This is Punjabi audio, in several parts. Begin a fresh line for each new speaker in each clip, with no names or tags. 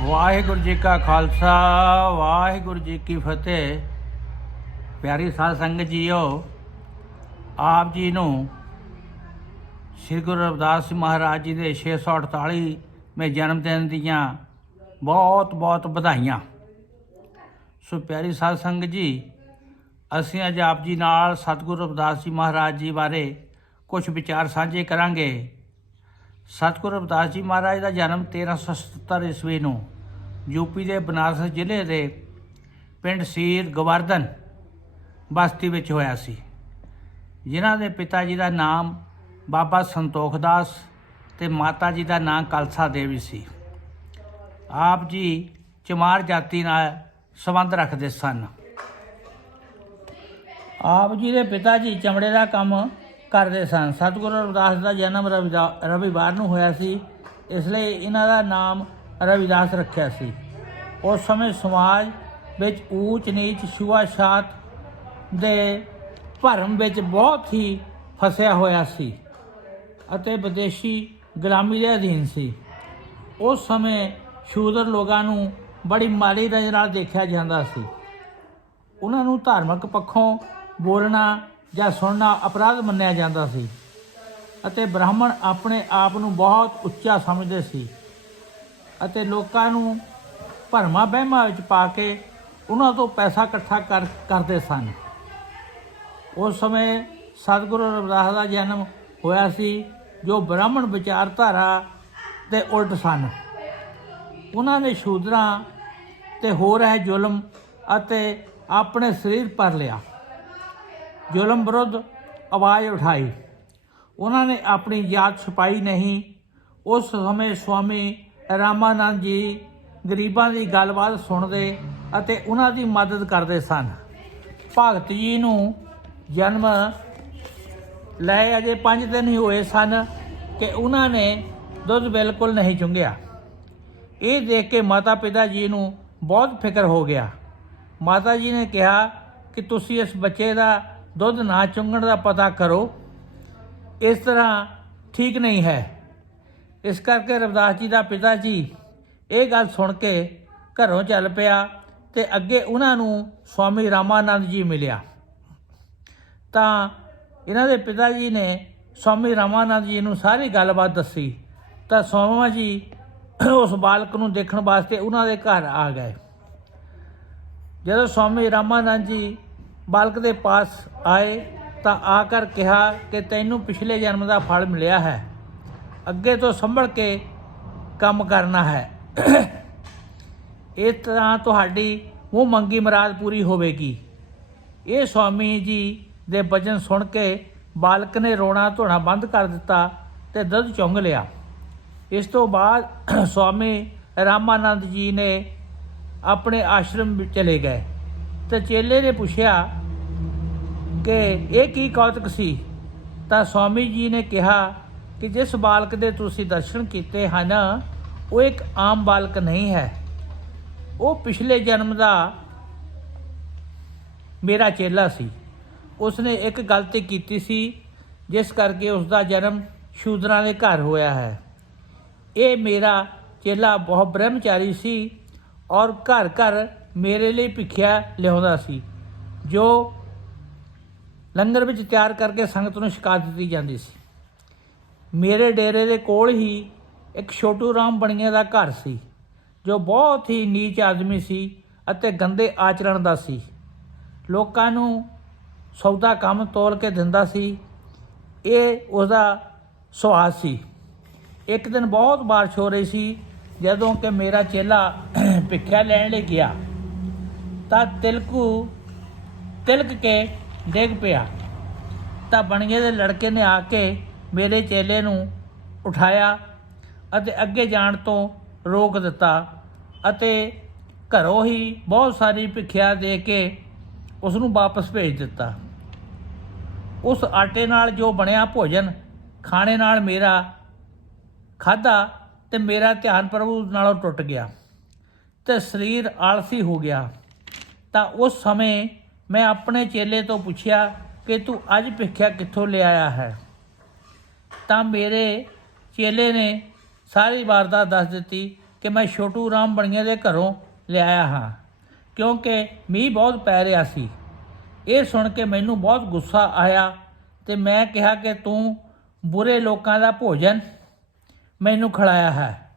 ਵਾਹਿਗੁਰੂ ਜੀ ਕਾ ਖਾਲਸਾ, ਵਾਹਿਗੁਰੂ ਜੀ ਕੀ ਫਤਿਹ। ਪਿਆਰੀ ਸਾਧ ਸੰਗਤ ਜੀਓ, ਆਪ ਜੀ ਨੂੰ ਸ੍ਰੀ ਗੁਰੂ ਰਵਿਦਾਸ ਜੀ ਮਹਾਰਾਜ ਜੀ ਦੇ 648ਵੇਂ ਜਨਮ ਦਿਨ ਦੀਆਂ ਬਹੁਤ ਬਹੁਤ ਵਧਾਈਆਂ। ਸੋ ਪਿਆਰੀ ਸਾਧ ਸੰਗਤ ਜੀ, ਅਸੀਂ ਅੱਜ ਆਪ ਜੀ ਨਾਲ ਸਤਿਗੁਰੂ ਰਵਿਦਾਸ ਜੀ ਮਹਾਰਾਜ ਜੀ ਬਾਰੇ ਕੁਝ ਵਿਚਾਰ ਸਾਂਝੇ ਕਰਾਂਗੇ। ਸਤਿਗੁਰੂ ਰਵਿਦਾਸ ਜੀ ਮਹਾਰਾਜ ਦਾ ਜਨਮ 1377 ਈਸਵੀ ਨੂੰ ਯੂਪੀ ਦੇ ਬਨਾਰਸ ਜ਼ਿਲ੍ਹੇ ਦੇ ਪਿੰਡ ਸੀਰ ਗਵਰਧਨ ਬਸਤੀ ਵਿੱਚ ਹੋਇਆ ਸੀ। ਜਿਨ੍ਹਾਂ ਦੇ ਪਿਤਾ ਜੀ ਦਾ ਨਾਮ ਬਾਬਾ ਸੰਤੋਖ ਦਾਸ ਤੇ ਮਾਤਾ ਜੀ ਦਾ ਨਾਮ ਕਲਸਾ ਦੇਵੀ ਸੀ। ਆਪ ਜੀ ਚਮਾਰ ਜਾਤੀ ਨਾਲ ਸੰਬੰਧ ਰੱਖਦੇ ਸਨ। ਆਪ ਜੀ ਦੇ ਪਿਤਾ ਜੀ ਚਮੜੇ ਦਾ ਕੰਮ ਕਰਦੇ ਸਨ। ਸਤਿਗੁਰੂ ਰਵਿਦਾਸ ਦਾ ਜਨਮ ਰਵਿਦਾ- ਰਵਿਵਾਰ ਨੂੰ ਹੋਇਆ ਸੀ। ਇਸ ਲਈ ਇਹਨਾਂ ਦਾ ਨਾਮ ਰਵਿਦਾਸ ਰੱਖਿਆ ਸੀ। ਉਸ ਸਮੇਂ ਸਮਾਜ ਵਿੱਚ ਊਚ ਨੀਚ ਛੂਆ-ਛਾਤ ਦੇ ਭਰਮ ਵਿੱਚ ਬਹੁਤ ਹੀ ਫਸਿਆ ਹੋਇਆ ਸੀ ਅਤੇ ਵਿਦੇਸ਼ੀ ਗੁਲਾਮੀ ਦੇ ਅਧੀਨ ਸੀ। ਉਸ ਸਮੇਂ ਸ਼ੂਦਰ ਲੋਕਾਂ ਨੂੰ ਬੜੀ ਮਾੜੀ ਨਜ਼ਰ ਨਾਲ ਦੇਖਿਆ ਜਾਂਦਾ ਸੀ। ਉਹਨਾਂ ਨੂੰ ਧਾਰਮਿਕ ਪੱਖੋਂ ਬੋਲਣਾ ਜਾਂ ਸੁਣਨਾ ਅਪਰਾਧ ਮੰਨਿਆ ਜਾਂਦਾ ਸੀ ਅਤੇ ਬ੍ਰਾਹਮਣ ਆਪਣੇ ਆਪ ਨੂੰ ਬਹੁਤ ਉੱਚਾ ਸਮਝਦੇ ਸੀ। ਅਤੇ ਲੋਕਾਂ ਨੂੰ ਭਰਮਾ ਵਹਿਮਾਂ ਵਿੱਚ ਪਾ ਕੇ ਉਹਨਾਂ ਤੋਂ ਪੈਸਾ ਇਕੱਠਾ ਕਰ, ਕਰਦੇ ਸਨ। ਉਸ ਸਮੇਂ ਸਤਿਗੁਰੂ ਰਵਿਦਾਸ ਦਾ ਜਨਮ ਹੋਇਆ ਸੀ, ਜੋ ਬ੍ਰਾਹਮਣ ਵਿਚਾਰਧਾਰਾ ਦੇ ਉਲਟ ਸਨ। ਉਹਨਾਂ ਨੇ ਸ਼ੂਦਰਾਂ ਤੇ ਹੋ ਰਹੇ ਜ਼ੁਲਮ ਅਤੇ ਆਪਣੇ ਸਰੀਰ ਪਰ ਲਿਆ। ਜ਼ੁਲਮ ਵਿਰੁੱਧ ਆਵਾਜ਼ ਉਠਾਈ। ਉਹਨਾਂ ਨੇ ਆਪਣੀ ਯਾਦ ਛੁਪਾਈ ਨਹੀਂ। ਉਸ ਸਮੇਂ ਸਵਾਮੀ ਰਾਮਾਨੰਦ ਜੀ ਗਰੀਬਾਂ ਦੀ ਗੱਲਬਾਤ ਸੁਣਦੇ ਅਤੇ ਉਹਨਾਂ ਦੀ ਮਦਦ ਕਰਦੇ ਸਨ। ਭਗਤ ਜੀ ਨੂੰ ਜਨਮ ਲੈ ਅਜੇ 5 ਦਿਨ ਹੀ ਹੋਏ ਸਨ ਕਿ ਉਹਨਾਂ ਨੇ ਦੁੱਧ ਬਿਲਕੁਲ ਨਹੀਂ ਚੁੰਘਿਆ ਇਹ ਦੇਖ ਕੇ ਮਾਤਾ ਪਿਤਾ ਜੀ ਨੂੰ ਬਹੁਤ ਫਿਕਰ ਹੋ ਗਿਆ। ਮਾਤਾ ਜੀ ਨੇ ਕਿਹਾ ਕਿ ਤੁਸੀਂ ਇਸ ਬੱਚੇ ਦਾ ਦੁੱਧ ਨਾ ਚੁੰਘਣ ਦਾ ਪਤਾ ਕਰੋ। ਇਸ ਤਰ੍ਹਾਂ ਠੀਕ ਨਹੀਂ ਹੈ। ਇਸ ਕਰਕੇ ਰਵਿਦਾਸ ਜੀ ਦਾ ਪਿਤਾ ਜੀ ਇਹ ਗੱਲ ਸੁਣ ਕੇ ਘਰੋਂ ਚੱਲ ਪਿਆ ਤੇ ਅੱਗੇ ਉਹਨਾਂ ਨੂੰ ਸਵਾਮੀ ਰਾਮਾਨੰਦ ਜੀ ਮਿਲਿਆ। ਤਾਂ ਇਹਨਾਂ ਦੇ ਪਿਤਾ ਜੀ ਨੇ ਸਵਾਮੀ ਰਾਮਾਨੰਦ ਜੀ ਨੂੰ ਸਾਰੀ ਗੱਲਬਾਤ ਦੱਸੀ। ਤਾਂ ਸਵਾਮਾ ਜੀ ਉਸ ਬਾਲਕ ਨੂੰ ਦੇਖਣ ਵਾਸਤੇ ਉਹਨਾਂ ਦੇ ਘਰ ਆ ਗਏ। ਜਦੋਂ ਸਵਾਮੀ ਰਾਮਾਨੰਦ ਜੀ ਬਾਲਕ ਦੇ ਪਾਸ ਆਏ ਤਾਂ ਆ ਕਰ ਕਿਹਾ ਕਿ ਤੈਨੂੰ ਪਿਛਲੇ ਜਨਮ ਦਾ ਫਲ ਮਿਲਿਆ ਹੈ। ਅੱਗੇ ਤੋਂ ਸੰਭਲ ਕੇ ਕੰਮ ਕਰਨਾ ਹੈ। ਇਸ ਤਰ੍ਹਾਂ ਤੁਹਾਡੀ ਉਹ ਮੰਗੀ ਮਰਾਦ ਪੂਰੀ ਹੋਵੇਗੀ। ਇਹ ਸਵਾਮੀ ਜੀ ਦੇ ਬਚਨ ਸੁਣ ਕੇ ਬਾਲਕ ਨੇ ਰੋਣਾ ਧੋਣਾ ਬੰਦ ਕਰ ਦਿੱਤਾ ਤੇ ਦੁੱਧ ਚੁੰਘ ਲਿਆ। ਇਸ ਤੋਂ ਬਾਅਦ ਸਵਾਮੀ ਰਾਮਾਨੰਦ ਜੀ ਨੇ ਆਪਣੇ ਆਸ਼ਰਮ ਵਿੱਚ ਚਲੇ ਗਏ ਤੇ ਚੇਲੇ ਨੇ ਪੁੱਛਿਆ ਕਿ ਇਹ ਕੀ ਕੌਤਕ ਸੀ? ਤਾਂ ਸਵਾਮੀ ਜੀ ਨੇ ਕਿਹਾ ਕਿ ਜਿਸ ਬਾਲਕ ਦੇ ਤੁਸੀਂ ਦਰਸ਼ਨ ਕੀਤੇ ਹਨ, ਉਹ ਇੱਕ ਆਮ ਬਾਲਕ ਨਹੀਂ ਹੈ। ਉਹ ਪਿਛਲੇ ਜਨਮ ਦਾ ਮੇਰਾ ਚੇਲਾ ਸੀ। ਉਸਨੇ ਇੱਕ ਗਲਤੀ ਕੀਤੀ ਸੀ, ਜਿਸ ਕਰਕੇ ਉਸ ਦਾ ਜਨਮ ਸ਼ੂਦਰਾਂ ਦੇ ਘਰ ਹੋਇਆ ਹੈ। ਇਹ ਮੇਰਾ ਚੇਲਾ ਬਹੁਤ ਬ੍ਰਹਮਚਾਰੀ ਸੀ ਔਰ ਘਰ ਘਰ ਮੇਰੇ ਲਈ ਭਿੱਖਿਆ ਲਿਆਉਂਦਾ ਸੀ, ਜੋ ਲੰਗਰ ਵਿੱਚ ਤਿਆਰ ਕਰਕੇ ਸੰਗਤ ਨੂੰ ਛਕਾ ਦਿੱਤੀ ਜਾਂਦੀ ਸੀ। ਮੇਰੇ ਡੇਰੇ ਦੇ ਕੋਲ ਹੀ ਇੱਕ ਛੋਟੂ ਰਾਮ ਬਣੀਏ ਦਾ ਘਰ ਸੀ, ਜੋ ਬਹੁਤ ਹੀ ਨੀਚ ਆਦਮੀ ਸੀ ਅਤੇ ਗੰਦੇ ਆਚਰਣ ਦਾ ਸੀ। ਲੋਕਾਂ ਨੂੰ ਸੌਦਾ ਕੰਮ ਤੋਲ ਕੇ ਦਿੰਦਾ ਸੀ। ਇਹ ਉਹਦਾ ਸੁਭਾਅ ਸੀ। ਇੱਕ ਦਿਨ ਬਹੁਤ ਬਾਰਿਸ਼ ਹੋ ਰਹੀ ਸੀ, ਜਦੋਂ ਕਿ ਮੇਰਾ ਚੇਲਾ ਭਿੱਖਿਆ ਲੈਣ ਲਈ ਗਿਆ। ਤਾਂ ਤਿਲਕੂ, ਤਿਲਕ ਕੇ ਡਿੱਗ ਪਿਆ। ਤਾਂ ਬਣਗੇ ਦੇ ਲੜਕੇ ਨੇ ਆ ਕੇ ਮੇਰੇ ਚੇਲੇ ਨੂੰ ਉਠਾਇਆ ਅਤੇ ਅੱਗੇ ਜਾਣ ਤੋਂ ਰੋਕ ਦਿੱਤਾ ਅਤੇ ਘਰੋਂ ਹੀ ਬਹੁਤ ਸਾਰੀ ਭਿੱਖਿਆ ਦੇ ਕੇ ਉਸ ਨੂੰ ਵਾਪਸ ਭੇਜ ਦਿੱਤਾ। ਉਸ ਆਟੇ ਨਾਲ ਜੋ ਬਣਿਆ ਭੋਜਨ, ਖਾਣੇ ਨਾਲ ਮੇਰਾ ਖਾਦਾ ਤੇ ਮੇਰਾ ਧਿਆਨ ਪ੍ਰਭੂ ਨਾਲੋਂ ਟੁੱਟ ਗਿਆ ਤੇ ਸਰੀਰ ਆਲਸੀ ਹੋ ਗਿਆ। ਤਾਂ ਉਸ ਸਮੇਂ ਮੈਂ ਆਪਣੇ ਚੇਲੇ ਤੋਂ ਪੁੱਛਿਆ ਕਿ ਤੂੰ ਅੱਜ ਭਿੱਖਿਆ ਕਿੱਥੋਂ ਲਿਆਇਆ ਹੈ? ਤਾਂ ਮੇਰੇ ਚੇਲੇ ਨੇ ਸਾਰੀ ਵਾਰਦਾਤ ਦੱਸ ਦਿੱਤੀ ਕਿ ਮੈਂ ਛੋਟੂ ਰਾਮ ਬਣੀਆਂ ਦੇ ਘਰੋਂ ਲਿਆਇਆ ਹਾਂ, ਕਿਉਂਕਿ ਮੀਂਹ ਬਹੁਤ ਪੈ ਰਿਹਾ ਸੀ। ਇਹ ਸੁਣ ਕੇ ਮੈਨੂੰ ਬਹੁਤ ਗੁੱਸਾ ਆਇਆ ਤੇ ਮੈਂ ਕਿਹਾ ਕਿ ਤੂੰ ਬੁਰੇ ਲੋਕਾਂ ਦਾ ਭੋਜਨ ਮੈਨੂੰ ਖਿਲਾਇਆ ਹੈ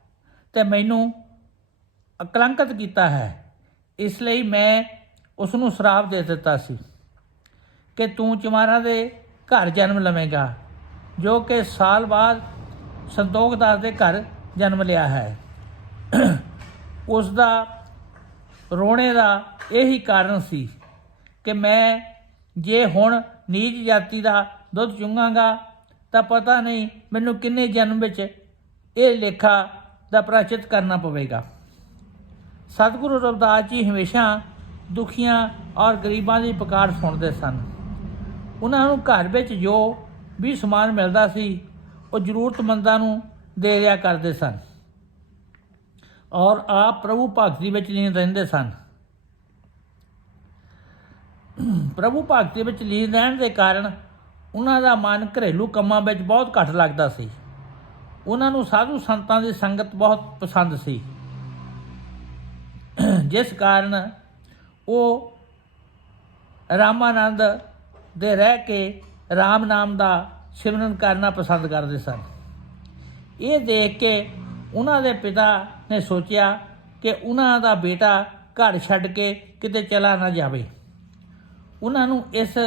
ਤੇ ਮੈਨੂੰ ਅਕਲੰਕਿਤ ਕੀਤਾ ਹੈ। ਇਸ ਲਈ ਮੈਂ ਉਸ ਨੂੰ ਸ਼ਰਾਪ ਦੇ ਦਿੱਤਾ ਸੀ ਕਿ ਤੂੰ ਚਮਾਰਾਂ ਦੇ ਘਰ ਜਨਮ ਲਵੇਂਗਾ। ਜੋ ਕਿ ਸਾਲ ਬਾਅਦ ਸੰਤੋਖ ਦਾਸ ਦੇ ਘਰ ਜਨਮ ਲਿਆ ਹੈ। ਉਸ ਦਾ ਰੋਣੇ ਦਾ ਇਹੀ ਕਾਰਨ ਸੀ ਕਿ ਮੈਂ ਜੇ ਹੁਣ ਨੀਚ ਜਾਤੀ ਦਾ ਦੁੱਧ ਚੁੰਗਾਂਗਾ ਤਾਂ ਪਤਾ ਨਹੀਂ ਮੈਨੂੰ ਕਿੰਨੇ ਜਨਮ ਵਿੱਚ ਇਹ ਲੇਖਾ ਦਾ ਪ੍ਰਾਚਿਤ ਕਰਨਾ ਪਵੇਗਾ। ਸਤਿਗੁਰੂ ਰਵਿਦਾਸ ਜੀ ਹਮੇਸ਼ਾ ਦੁਖੀਆਂ ਔਰ ਗਰੀਬਾਂ ਦੀ ਪੁਕਾਰ ਸੁਣਦੇ ਸਨ। ਉਹਨਾਂ ਨੂੰ ਘਰ ਵਿੱਚ ਜੋ ਵੀ ਸਮਾਨ ਮਿਲਦਾ ਸੀ, ਉਹ ਜ਼ਰੂਰਤਮੰਦਾਂ ਨੂੰ ਦੇ ਰਿਆ ਕਰਦੇ ਸਨ। ਔਰ ਆਪ ਪ੍ਰਭੂ ਭਗਤੀ ਵਿੱਚ ਲੀਨ ਰਹਿੰਦੇ ਸਨ। ਪ੍ਰਭੂ ਭਗਤੀ ਵਿੱਚ ਲੀਨ ਰਹਿਣ ਦੇ ਕਾਰਨ ਉਹਨਾਂ ਦਾ ਮਨ ਘਰੇਲੂ ਕੰਮਾਂ ਵਿੱਚ ਬਹੁਤ ਘੱਟ ਲੱਗਦਾ ਸੀ। ਉਹਨਾਂ ਨੂੰ ਸਾਧੂ ਸੰਤਾਂ ਦੀ ਸੰਗਤ ਬਹੁਤ ਪਸੰਦ ਸੀ। ਜਿਸ ਕਾਰਨ ਉਹ ਰਾਮਾਨੰਦ ਦੇ ਰਹਿ ਕੇ RAM ਨਾਮ ਦਾ ਸਿਮਰਨ ਕਰਨਾ ਪਸੰਦ ਕਰਦੇ ਸਨ। ਇਹ ਦੇਖ ਕੇ ਉਹਨਾਂ ਦੇ ਪਿਤਾ ਨੇ ਸੋਚਿਆ ਕਿ ਉਹਨਾਂ ਦਾ ਬੇਟਾ ਘਰ ਛੱਡ ਕੇ ਕਿਤੇ ਚਲਾ ਨਾ ਜਾਵੇ। ਉਹਨਾਂ ਨੂੰ ਇਸ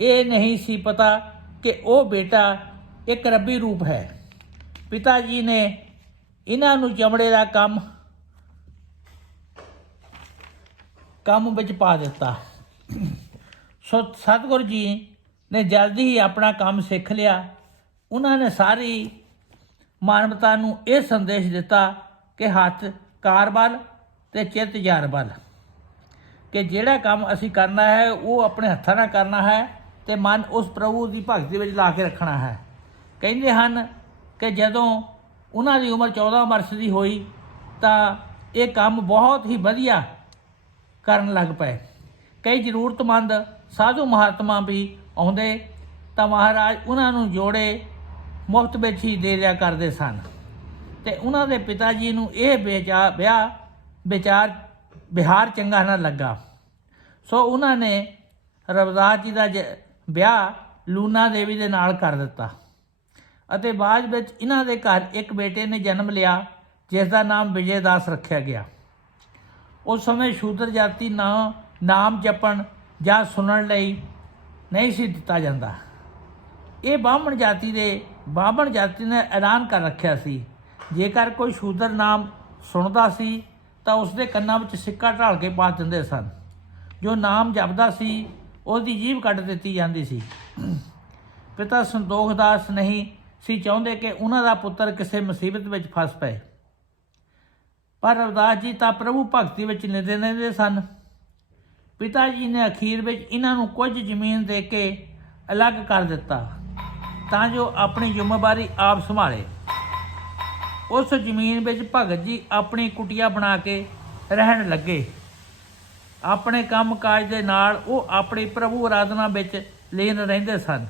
ਇਹ ਨਹੀਂ ਸੀ ਪਤਾ ਕਿ ਉਹ ਬੇਟਾ ਇੱਕ ਰੱਬੀ ਰੂਪ ਹੈ। ਪਿਤਾ ਜੀ ਨੇ ਇਹਨਾਂ ਨੂੰ ਚਮੜੇ ਦਾ ਕੰਮ ਕੰਮ ਵਿੱਚ ਪਾ ਦਿੱਤਾ। ਸੋ ਸਤਿਗੁਰੂ ਜੀ ਨੇ ਜਲਦੀ ਹੀ ਆਪਣਾ ਕੰਮ ਸਿੱਖ ਲਿਆ। ਉਹਨਾਂ ਨੇ ਸਾਰੀ ਮਾਨਵਤਾ ਨੂੰ ਇਹ ਸੰਦੇਸ਼ ਦਿੱਤਾ ਕਿ ਹੱਥ ਕਾਰਬਲ ਤੇ ਚਿੱਤ ਜਾਰਬਲ ਕਿ ਜਿਹੜਾ ਕੰਮ ਅਸੀਂ ਕਰਨਾ ਹੈ, ਉਹ ਆਪਣੇ ਹੱਥਾਂ ਨਾਲ ਕਰਨਾ ਹੈ ਤੇ ਮਨ ਉਸ ਪ੍ਰਭੂ ਦੀ ਭਗਤੀ ਵਿੱਚ ਲਾ ਕੇ ਰੱਖਣਾ ਹੈ। ਕਹਿੰਦੇ ਹਨ ਕਿ ਜਦੋਂ ਉਹਨਾਂ ਦੀ ਉਮਰ 14 ਵਰਸ਼ ਦੀ ਹੋਈ, ਤਾਂ ਇਹ ਕੰਮ ਬਹੁਤ ਹੀ ਵਧੀਆ ਕਰਨ ਲੱਗ ਪਏ। ਕਈ ਜ਼ਰੂਰਤਮੰਦ ਸਾਧੂ ਮਹਾਤਮਾ ਵੀ ਆਉਂਦੇ ਤਾਂ ਮਹਾਰਾਜ ਉਹਨਾਂ ਨੂੰ ਜੋੜੇ, ਮੁਫਤ ਵਿੱਚ ਹੀ ਦੇ ਦਿਆ ਕਰਦੇ ਸਨ। ਤੇ ਉਹਨਾਂ ਦੇ ਪਿਤਾ ਜੀ ਨੂੰ ਇਹ ਵਿਚਾਰ ਵਿਆਹ ਵਿਚਾਰ ਬਿਹਾਰ ਚੰਗਾ ਨਾ ਲੱਗਾ। ਸੋ ਉਹਨਾਂ ਨੇ ਰਵਿਦਾਸ ਜੀ ਦਾ ਜ- ਵਿਆਹ ਲੂਨਾ ਦੇਵੀ ਦੇ ਨਾਲ ਕਰ ਦਿੱਤਾ। ਅਤੇ ਬਾਅਦ ਵਿੱਚ ਇਹਨਾਂ ਦੇ ਘਰ ਇੱਕ ਬੇਟੇ ਨੇ ਜਨਮ ਲਿਆ, ਜਿਸ ਦਾ ਨਾਮ ਵਿਜੇ ਦਾਸ ਰੱਖਿਆ ਗਿਆ। ਉਸ ਸਮੇਂ ਸ਼ੂਦਰ ਜਾਤੀ ਨਾ, ਨਾਮ ਜਪਣ ਜਾਂ ਸੁਣਨ ਲਈ ਨਹੀਂ ਸੀ ਦਿੱਤਾ ਜਾਂਦਾ। ਇਹ ਬਾਹਮਣ ਜਾਤੀ ਦੇ ਬਾਹਮਣ ਜਾਤੀ ਨੇ ਐਲਾਨ ਕਰ ਰੱਖਿਆ ਸੀ। ਜੇਕਰ ਕੋਈ ਸ਼ੂਦਰ ਨਾਮ ਸੁਣਦਾ ਸੀ, ਤਾਂ ਉਸ ਦੇ ਕੰਨਾਂ ਵਿੱਚ ਸਿੱਕਾ ਢਾਲ ਕੇ ਪਾ ਦਿੰਦੇ ਸਨ। ਜੋ ਨਾਮ ਜਪਦਾ ਸੀ, ਉਹਦੀ ਜੀਭ ਕੱਟ ਦਿੱਤੀ ਜਾਂਦੀ ਸੀ। ਪਿਤਾ ਸੰਤੋਖ ਦਾਸ ਨਹੀਂ ਸੀ ਚਾਹੁੰਦੇ ਕਿ ਉਹਨਾਂ ਦਾ ਪੁੱਤਰ ਕਿਸੇ ਮੁਸੀਬਤ ਵਿੱਚ ਫਸ ਪਏ। ਪਰ ਰਵਿਦਾਸ ਜੀ ਤਾਂ ਪ੍ਰਭੂ ਭਗਤੀ ਵਿੱਚ ਨਿਦੇ ਰਹਿੰਦੇ ਸਨ। ਪਿਤਾ ਜੀ ਨੇ ਅਖੀਰ ਵਿੱਚ ਇਹਨਾਂ ਨੂੰ ਕੁਝ ਜ਼ਮੀਨ ਦੇ ਕੇ ਅਲੱਗ ਕਰ ਦਿੱਤਾ, ਤਾਂ ਜੋ ਆਪਣੀ ਜ਼ਿੰਮੇਵਾਰੀ ਆਪ ਸੰਭਾਲੇ। ਉਸ ਜ਼ਮੀਨ ਵਿੱਚ ਭਗਤ ਜੀ ਆਪਣੀ ਕੁਟੀਆ ਬਣਾ ਕੇ ਰਹਿਣ ਲੱਗੇ। ਆਪਣੇ ਕੰਮ ਕਾਜ ਦੇ ਨਾਲ ਉਹ ਆਪਣੀ ਪ੍ਰਭੂ ਆਰਾਧਨਾ ਵਿੱਚ ਲੀਨ ਰਹਿੰਦੇ ਸਨ।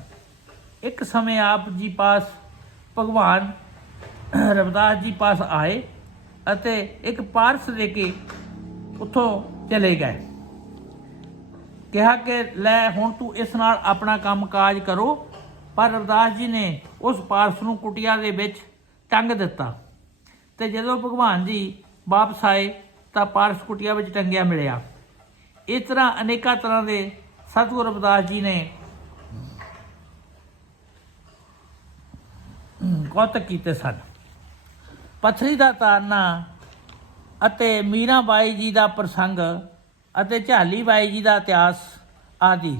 ਇੱਕ ਸਮੇਂ ਆਪ ਜੀ ਪਾਸ ਭਗਵਾਨ ਰਵਿਦਾਸ ਜੀ ਪਾਸ ਆਏ ਅਤੇ ਇੱਕ ਪਾਰਸ ਦੇ ਕੇ ਉੱਥੋਂ ਚਲੇ ਗਏ। ਕਿਹਾ ਕਿ ਲੈ ਹੁਣ ਤੂੰ ਇਸ ਨਾਲ ਆਪਣਾ ਕੰਮ ਕਾਜ ਕਰੋ, ਪਰ ਰਵਿਦਾਸ ਜੀ ਨੇ ਉਸ ਪਾਰਸ ਨੂੰ ਕੁਟਿਆ ਦੇ ਵਿੱਚ ਟੰਗ ਦਿੱਤਾ। ਤੇ ਜਦੋਂ ਭਗਵਾਨ ਜੀ ਵਾਪਸ ਆਏ, ਤਾਂ ਪਾਰਸ ਕੁਟਿਆ ਵਿੱਚ ਟੰਗਿਆ ਮਿਲਿਆ। ਇਸ ਤਰ੍ਹਾਂ ਅਨੇਕਾਂ ਤਰ੍ਹਾਂ ਦੇ ਸਤਿਗੁਰੂ ਰਵਿਦਾਸ ਜੀ ਨੇ ਕੌਤਕ ਕੀਤੇ ਸਨ। ਪਥਰੀ ਦਾ ਤਾਰਨਾ ਅਤੇ ਮੀਰਾਬਾਈ ਜੀ ਦਾ ਪ੍ਰਸੰਗ ਅਤੇ ਝਾਲੀ ਬਾਈ ਜੀ ਦਾ ਇਤਿਹਾਸ ਆਦਿ।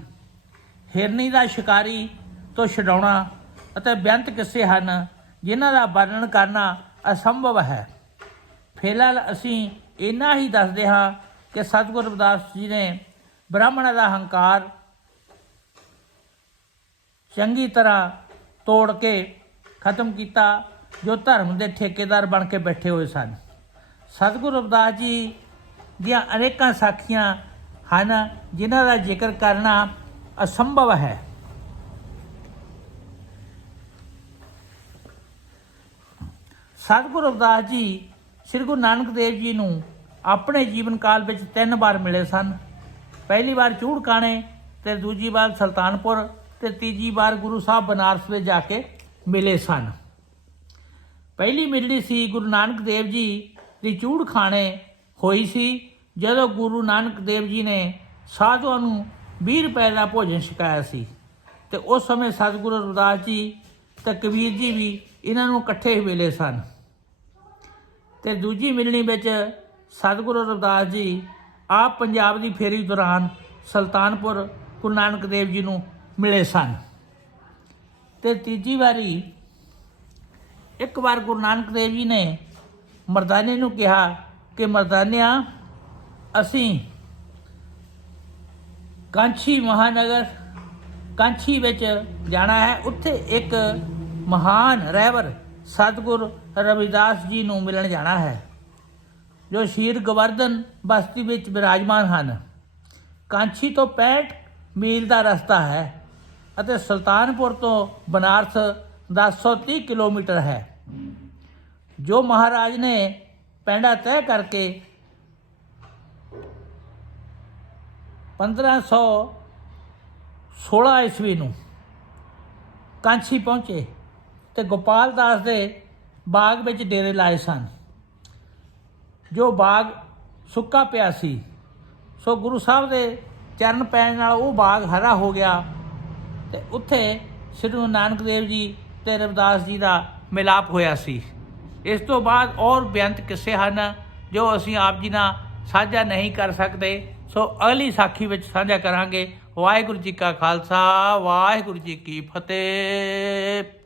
ਹਿਰਨੀ ਦਾ ਸ਼ਿਕਾਰੀ ਤੋਂ ਛਡਾਉਣਾ ਅਤੇ ਬੇਅੰਤ ਕਿੱਸੇ ਹਨ ਜਿਨ੍ਹਾਂ ਦਾ ਵਰਣਨ ਕਰਨਾ ਅਸੰਭਵ ਹੈ। ਫਿਲਹਾਲ ਅਸੀਂ ਇੰਨਾ ਹੀ ਦੱਸਦੇ ਹਾਂ ਕਿ ਸਤਿਗੁਰ ਰਵਿਦਾਸ ਜੀ ਨੇ ਬ੍ਰਾਹਮਣਾਂ ਦਾ ਹੰਕਾਰ ਚੰਗੀ ਤਰ੍ਹਾਂ ਤੋੜ ਕੇ ਖਤਮ ਕੀਤਾ, ਜੋ ਧਰਮ ਦੇ ਠੇਕੇਦਾਰ ਬਣ ਕੇ ਬੈਠੇ ਹੋਏ ਸਨ। ਸਤਿਗੁਰੂ ਰਵਿਦਾਸ ਜੀ ਦੀਆਂ ਅਨੇਕਾਂ ਸਾਖੀਆਂ ਹਨ, ਜਿਨ੍ਹਾਂ ਦਾ ਜ਼ਿਕਰ ਕਰਨਾ ਅਸੰਭਵ ਹੈ। ਸਤਿਗੁਰੂ ਅਰਦਾਸ ਜੀ, ਸ੍ਰੀ ਗੁਰੂ ਨਾਨਕ ਦੇਵ ਜੀ ਨੂੰ ਆਪਣੇ ਜੀਵਨ ਕਾਲ ਵਿੱਚ ਤਿੰਨ ਵਾਰ ਮਿਲੇ ਸਨ। ਪਹਿਲੀ ਵਾਰ ਚੂੜਕਾਣੇ, ਤੇ ਦੂਜੀ ਵਾਰ ਸੁਲਤਾਨਪੁਰ, ਤੇ ਤੀਜੀ ਵਾਰ ਗੁਰੂ ਸਾਹਿਬ ਬਨਾਰਸ ਵਿੱਚ ਜਾ ਕੇ ਮਿਲੇ ਸਨ। ਪਹਿਲੀ ਮਿਲਣੀ ਸੀ ਗੁਰੂ ਨਾਨਕ ਦੇਵ ਜੀ ਦੀ ਚੂੜਖਾਣੇ ਹੋਈ ਸੀ। ਜਦੋਂ ਗੁਰੂ ਨਾਨਕ ਦੇਵ ਜੀ ਨੇ ਸਾਧੂਆਂ ਨੂੰ 20 ਰੁਪਏ ਦਾ ਭੋਜਨ ਛਕਾਇਆ ਸੀ ਤੇ ਉਸ ਸਮੇਂ ਸਤਿਗੁਰੂ ਰਵਿਦਾਸ ਜੀ ਤੇ ਕਬੀਰ ਜੀ ਵੀ ਇਹਨਾਂ ਨੂੰ ਇਕੱਠੇ ਹੀ ਮਿਲੇ ਸਨ। ਤੇ ਦੂਜੀ ਮਿਲਣੀ ਵਿੱਚ ਸਤਿਗੁਰੂ ਰਵਿਦਾਸ ਜੀ ਆਪ ਪੰਜਾਬ ਦੀ ਫੇਰੀ ਦੌਰਾਨ ਸੁਲਤਾਨਪੁਰ ਗੁਰੂ ਨਾਨਕ ਦੇਵ ਜੀ ਨੂੰ ਮਿਲੇ ਸਨ। ਤੇ ਤੀਜੀ ਵਾਰੀ ਇੱਕ ਵਾਰ ਗੁਰੂ ਨਾਨਕ ਦੇਵ ਜੀ ਨੇ ਮਰਦਾਨੇ ਨੂੰ ਕਿਹਾ ਕਿ ਮਰਦਾਨਿਆ ਅਸੀਂ ਕਾਂਛੀ ਮਹਾਨਗਰ, ਕਾਂਛੀ ਵਿੱਚ ਜਾਣਾ ਹੈ। ਉੱਥੇ ਇੱਕ ਮਹਾਨ ਰਹਿਬਰ ਸਤਿਗੁਰ ਰਵਿਦਾਸ ਜੀ ਨੂੰ ਮਿਲਣ ਜਾਣਾ ਹੈ, ਜੋ ਸ਼ੀਰ ਗਵਰਧਨ ਬਸਤੀ ਵਿੱਚ ਬਿਰਾਜਮਾਨ ਹਨ। ਕਾਂਛੀ ਤੋਂ 65 ਮੀਲ ਦਾ ਰਸਤਾ ਹੈ ਅਤੇ ਸੁਲਤਾਨਪੁਰ ਤੋਂ ਬਨਾਰਸ 1030 ਕਿਲੋਮੀਟਰ ਹੈ, ਜੋ ਮਹਾਰਾਜ ਨੇ ਪੈਂਡਾ ਤੈਅ ਕਰਕੇ 1516 ਈਸਵੀ ਨੂੰ ਕਾਂਛੀ ਪਹੁੰਚੇ ਤੇ ਗੋਪਾਲ ਦਾਸ ਦੇ ਬਾਗ ਵਿੱਚ ਡੇਰੇ ਲਾਏ ਸਨ। ਜੋ ਬਾਗ ਸੁੱਕਾ ਪਿਆ ਸੀ, ਸੋ ਗੁਰੂ ਸਾਹਿਬ ਦੇ ਚਰਨ ਪੈਣ ਨਾਲ ਉਹ ਬਾਗ ਹਰਾ ਹੋ ਗਿਆ ਤੇ ਉੱਥੇ ਸ੍ਰੀ ਗੁਰੂ ਨਾਨਕ ਦੇਵ ਜੀ ਤੇ ਰਵਿਦਾਸ ਜੀ ਦਾ ਮਿਲਾਪ ਹੋਇਆ ਸੀ। ਇਸ ਤੋਂ ਬਾਅਦ ਔਰ ਬੇਅੰਤ ਕਿੱਸੇ ਹਨ ਜੋ ਅਸੀਂ ਆਪ ਜੀ ਨਾਲ ਸਾਂਝਾ ਨਹੀਂ ਕਰ ਸਕਦੇ। ਸੋ ਅਗਲੀ ਸਾਖੀ ਵਿੱਚ ਸਾਂਝਾ ਕਰਾਂਗੇ ਵਾਹਿਗੁਰੂ ਜੀ ਕਾ ਖਾਲਸਾ ਵਾਹਿਗੁਰੂ ਜੀ ਕੀ ਫਤਿਹ।